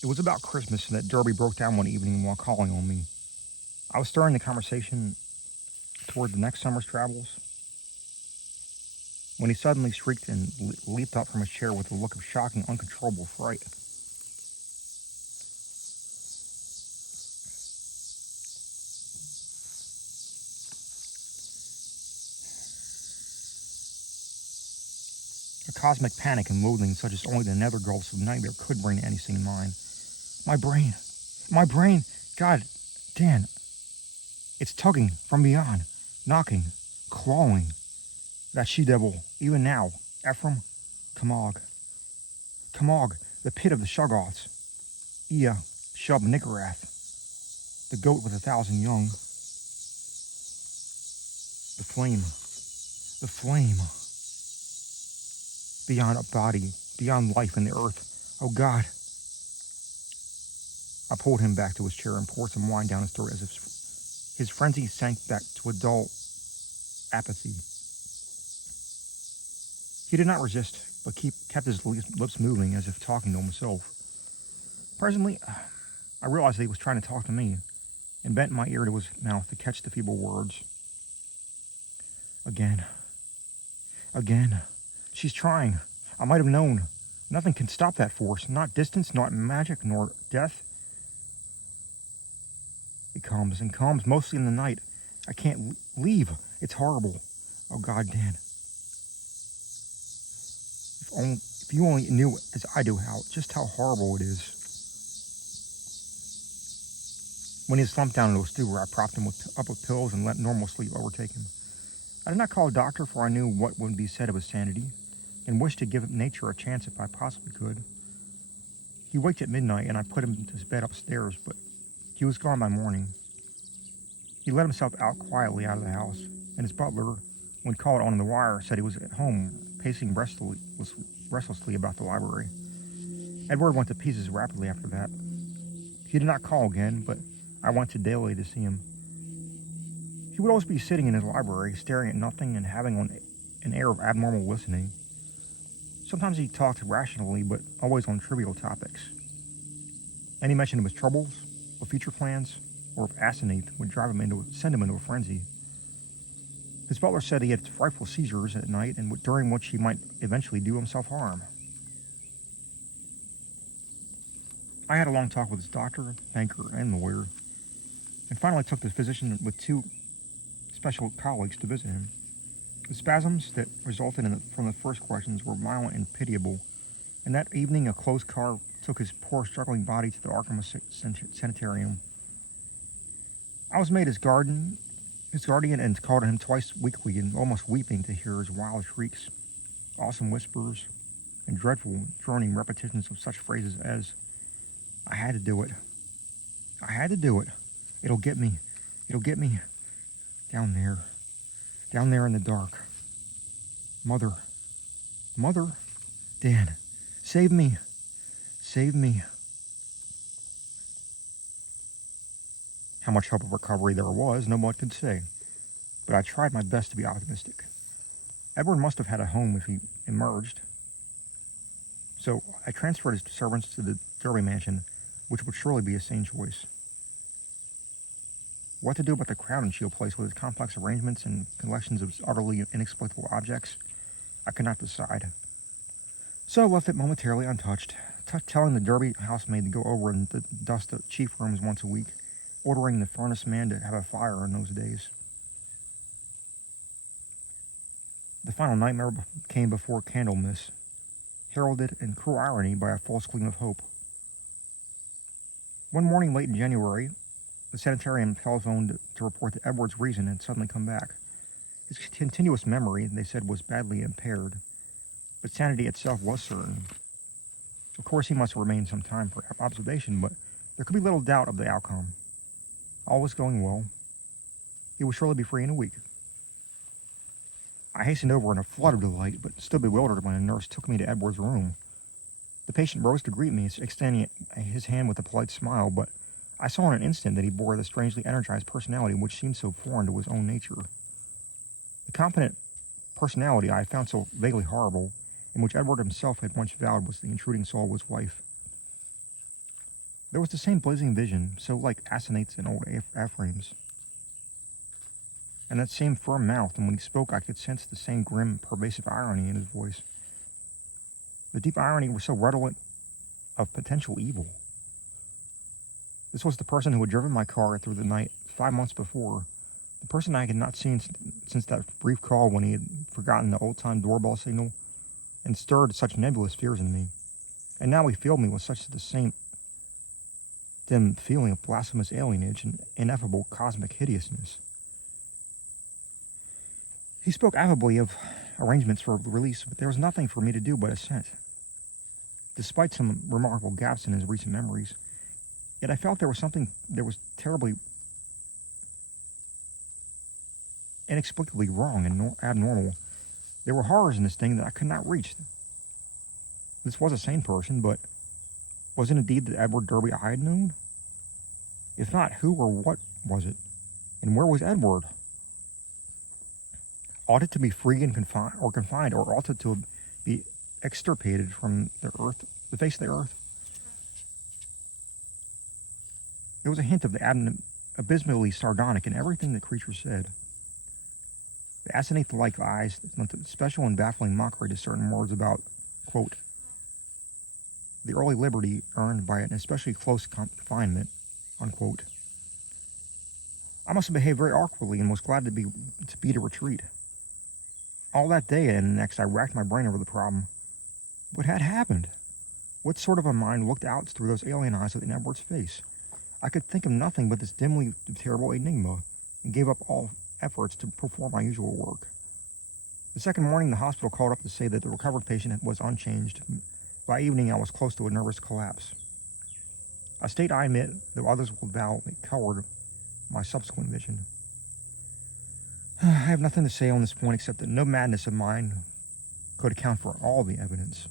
It was about Christmas that Derby broke down one evening while calling on me. I was starting the conversation toward the next summer's travels when he suddenly shrieked and leaped up from his chair with a look of shocking, uncontrollable fright. A cosmic panic and loathing such as only the nether gulfs of nightmare could bring to any sane mind. My brain! My brain! God, Dan! It's tugging from beyond, knocking, clawing. That she-devil, even now, Ephraim, Kamog. Kamog, the pit of the Shuggoths. Ea, Shub Niggurath, the goat with 1,000 young. The flame. Beyond a body, beyond life in the earth. Oh God. I pulled him back to his chair and poured some wine down his throat as if his frenzy sank back to a dull apathy. He did not resist, but kept his lips moving as if talking to himself. Presently, I realized that he was trying to talk to me, and bent my ear to his mouth to catch the feeble words. Again. She's trying. I might have known. Nothing can stop that force. Not distance, not magic, nor death. It comes and comes, mostly in the night. I can't leave. It's horrible. Oh God, Dan. If you only knew, as I do, just how horrible it is. When he had slumped down into a stupor, I propped him up with pills and let normal sleep overtake him. I did not call a doctor, for I knew what would be said of his sanity, and wished to give nature a chance if I possibly could. He waked at midnight, and I put him to his bed upstairs, but he was gone by morning. He let himself out quietly out of the house, and his butler, when called on the wire, said he was at home, pacing restlessly about the library. Edward went to pieces rapidly after that. He did not call again, but I went to daily to see him. He would always be sitting in his library, staring at nothing and having an air of abnormal listening. Sometimes he talked rationally, but always on trivial topics. Any mention of his troubles, of future plans, or of asenath would send him into a frenzy. His butler said he had frightful seizures at night, and during which he might eventually do himself harm. I had a long talk with his doctor, banker, and lawyer, and finally took the physician with 2 special colleagues to visit him. The spasms that resulted from the first questions were violent and pitiable, and that evening a closed car took his poor struggling body to the Arkham Sanitarium. I was made his guardian, and called on him twice weekly, and almost weeping to hear his wild shrieks, awesome whispers, and dreadful, droning repetitions of such phrases as, I had to do it. I had to do it. It'll get me. Down there in the dark. Mother, Dan, save me. How much hope of recovery there was, no one could say, but I tried my best to be optimistic. Edward must have had a home if he emerged, so I transferred his servants to the Derby mansion, which would surely be a sane choice. What to do about the Crowden Shield place with its complex arrangements and collections of utterly inexplicable objects, I could not decide. So I left it momentarily untouched, telling the Derby housemaid to go over and dust the chief rooms once a week, ordering the furnace man to have a fire in those days. The final nightmare came before Candlemas, heralded in cruel irony by a false gleam of hope. One morning late in January, the sanitarium telephoned to report that Edward's reason had suddenly come back. His continuous memory, they said, was badly impaired, but sanity itself was certain. Of course, he must remain some time for observation, but there could be little doubt of the outcome. All was going well. He would surely be free in a week. I hastened over in a flood of delight, but stood bewildered when a nurse took me to Edward's room. The patient rose to greet me, extending his hand with a polite smile, but I saw in an instant that he bore the strangely energized personality which seemed so foreign to his own nature. The competent personality I found so vaguely horrible, and which Edward himself had once vowed was the intruding soul of his wife. There was the same blazing vision, so like Asinate's in old A-frames. And that same firm mouth, and when he spoke I could sense the same grim, pervasive irony in his voice. The deep irony was so redolent of potential evil. This was the person who had driven my car through the night 5 months before, the person I had not seen since that brief call when he had forgotten the old-time doorbell signal and stirred such nebulous fears in me. And now he filled me with such the same dim feeling of blasphemous alienage and ineffable cosmic hideousness. He spoke affably of arrangements for release, but there was nothing for me to do but assent. Despite some remarkable gaps in his recent memories, yet I felt there was something that was terribly, inexplicably wrong and abnormal. There were horrors in this thing that I could not reach. This was a sane person, but was it indeed the Edward Derby I had known? If not, who or what was it? And where was Edward? Ought it to be free and confined, or ought it to be extirpated from the face of the earth? There was a hint of the abysmally sardonic in everything the creature said. The asinate-like eyes lent a special and baffling mockery to certain words about, quote, the early liberty earned by an especially close confinement, unquote. I must have behaved very awkwardly and was glad to beat a retreat. All that day and the next I racked my brain over the problem. What had happened? What sort of a mind looked out through those alien eyes in Edward's face? I could think of nothing but this dimly terrible enigma, and gave up all efforts to perform my usual work. The second morning, the hospital called up to say that the recovered patient was unchanged. By evening, I was close to a nervous collapse. A state I admit, though others will vow it colored my subsequent vision. I have nothing to say on this point except that no madness of mine could account for all the evidence.